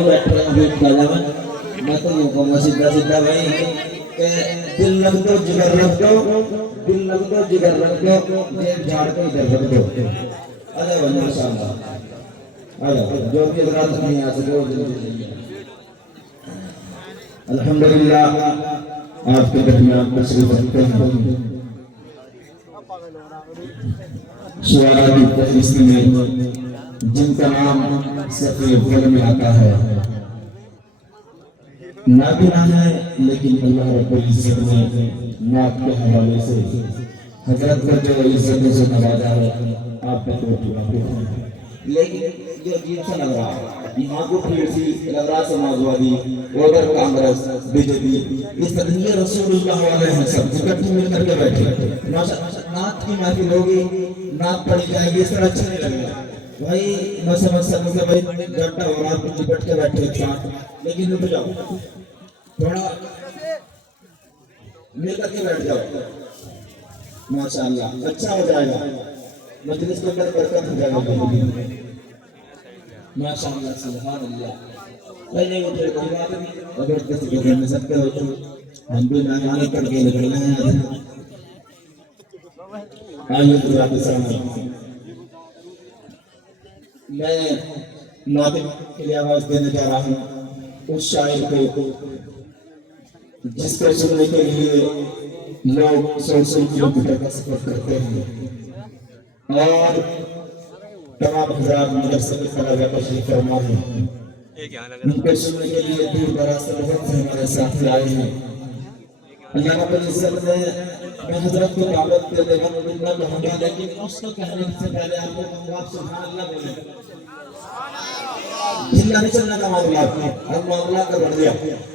بیٹھے ویٹ کر جاوا میں تو یہ کہوں گا سیدھا سیدھا بھائی کہ دل لگ دو جگر رکھ دو دل لگ دو جگر رکھ دو جیب جھاڑ کے ادھر رکھ دو ارے بھائی ماشاء اللہ جو بھی حضرات نہیں آ سکے وہ جلدی جلدی الحمدللہ آپ کے درمیان تشریف رکھتے ہیں شعراء کی فہرست میں جن کا نام صفحہ اول میں آتا ہے نابینا ہے لیکن اللہ رب العزت نے نعت کے حوالے سے حضرت کا جو عزت سے نوازا ہے آپ کا تو لیکن جو عجیب سا لگ رہا ہے یہاں کو پھر سی لگ رہا سماجوادی ادھر کانگریس بی جے پی اس طرح یہ رسول اللہ والے ہیں سب اکٹھے مل کر کے بیٹھے نعت کی محفل ہوگی نعت پڑھی جائے گی اس طرح اچھا نہیں لگے گا بھائی میں سمجھ سکوں کہ بھائی گھنٹہ ہو رہا کچھ لپٹ کے بیٹھے ایک ساتھ لیکن رک جاؤ تھوڑا مل کر کے بیٹھ جاؤ ماشاءاللہ اچھا ہو جائے گا مجلس کے اندر برکت ہو جائے گا ماشاءاللہ سبحان اللہ پہلے وہ تھے کوئی بات نہیں اگر کسی کے گھر میں سکتے ہو تو ہم بھی نانے کر کے نکلنا ہے آئیے دعا کے سامنے میں ناطق کے لیے آواز دینے جا رہا ہوں اس شاعر کو جس کو سننے کے لیے لوگ 100 کلومیٹر کا سفر کرتے ہیں اور تمام حضرات مدرسے کے طلباء تشریف فرما ہیں ان کو سننے کے لیے دور دراز سے بہت سے ہمارے ساتھی آئے ہیں اللہ رب العزت نے میں حضرت کو دعوت دے دے گا اللہ کہوں گا لیکن اس کو کہنے سے پہلے آپ کو کہوں گا آپ سبحان اللہ بولیں جھلا نہیں چلنے کا معاملہ ہم معاملہ کا بڑھ گیا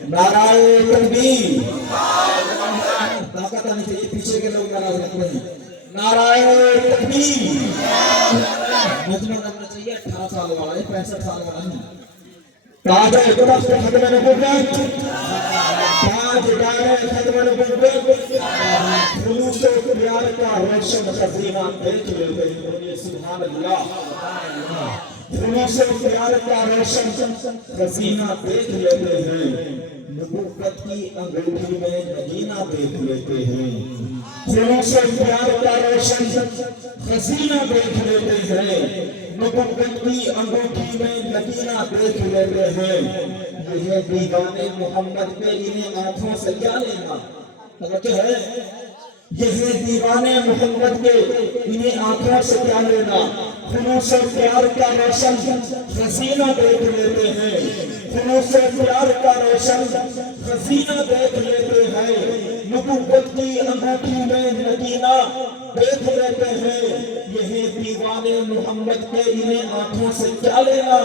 نعرہ تکبیر طاقت آنی چاہیے پیچھے کے لوگ ناراض رکھتے ہیں نعرہ تکبیر مجمع کرنا چاہیے 18 سال والا 65 سال والا نہیں تاج درخت ختم نبوت تاج دار ختم نبوت خلوص و پیار کا روشن خزینہ دیکھ لیتے ہیں سبحان اللہ خلوص و پیار کا روشن خزینہ دیکھ لیتے ہیں نبوت کی انگوٹھی میں نگینہ دیکھ لیتے ہیں خلوص و پیار کا روشن خزینہ دیکھ لیتے ہیں نبوت کی انگوٹھی میں نگینہ دیکھ لیتے ہیں یہ دیوانے محمد کے انہیں آنکھوں سے کیا لینا توجہ ہے یہ دیوانے محمد کے انہیں آنکھوں سے کیا لینا خلوص و پیار کا روشن خزینہ دیکھ لیتے ہیں خلوص و پیار کا روشن خزینہ دیکھ لیتے ہیں نبوت کی انگوٹھی میں نگینہ دیکھ لیتے ہیں یہ دیوانے محمد کے انہیں آنکھوں سے کیا لینا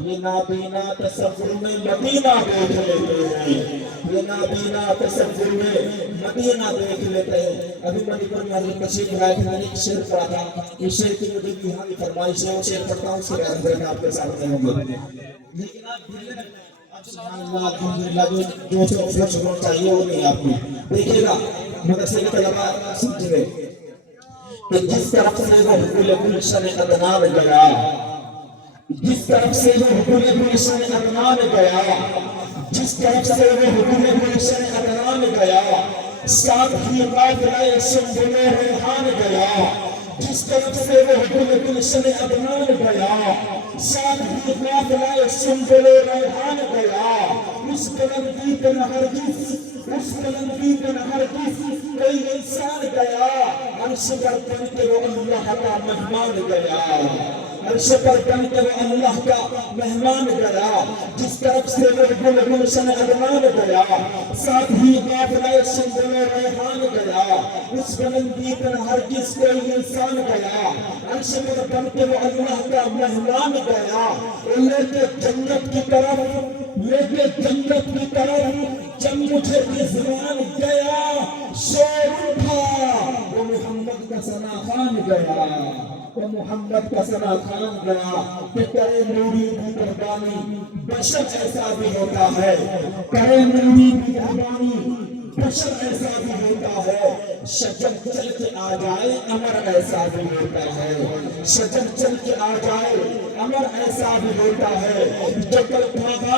یہ نابینا تصور میں مدینہ دیکھ لیتے ہیں یہ نابینا تصور میں مدینہ دیکھ لیتے ہیں ابھی منی پر میں حضرت تشریف لائے تھے میں نے ایک شعر پڑھا تھا اس شعر کی مجھے یہاں کی فرمائش ہے وہ شعر پڑھتا ہوں اس کے بعد میں آپ کے سامنے ہوں گے لیکن آپ سبحان اللہ الحمدللہ جو شکر چاہیے وہ نہیں آپ کو دیکھیے گا مدرسے کے طلباء سمجھ گئے کہ جس طرف سے وہ حکول گلشن عدنان گیا جس طرف سے وہ حکول گلشن عدنان گیا جس طرف سے وہ حکول گلشن عدنان گیا ساتھ ہی قافلہ سنبل ریحان گیا جس طرف سے وہ حکول گلشن عدنان گیا ساتھ ہی قافلہ سنبل ریحان گیا اس بلندی پر ہرگز کوئی انسان گیا عرش پر بن کے وہ اللہ کا مہمان گیا عرش پر بن کے وہ اللہ کا مہمان گیا جس طرف سے وہ گلشن عدنان گیا ساتھ ہی قافلہ سنبل ریحان گیا اس بلندی پر ہرگز کوئی انسان گیا عرش پر بن کے وہ اللہ کا مہمان گیا لے کے جنت کی طرف جب مجھے رضوان گیا شور اٹھا وہ محمد کا ثنا خان گیا وہ محمد کا ثنا خان گیا کہ کرے نوری بھی قربانی بشر ایسا بھی ہوتا ہے کرے نوری بھی قربانی بشر ایسا بھی ہوتا ہے شجر چل کے آ جائے امر ایسا بھی ہوتا ہے شجر چل کے آ جائے امر ایسا بھی ہوتا ہے جو کل بھاگا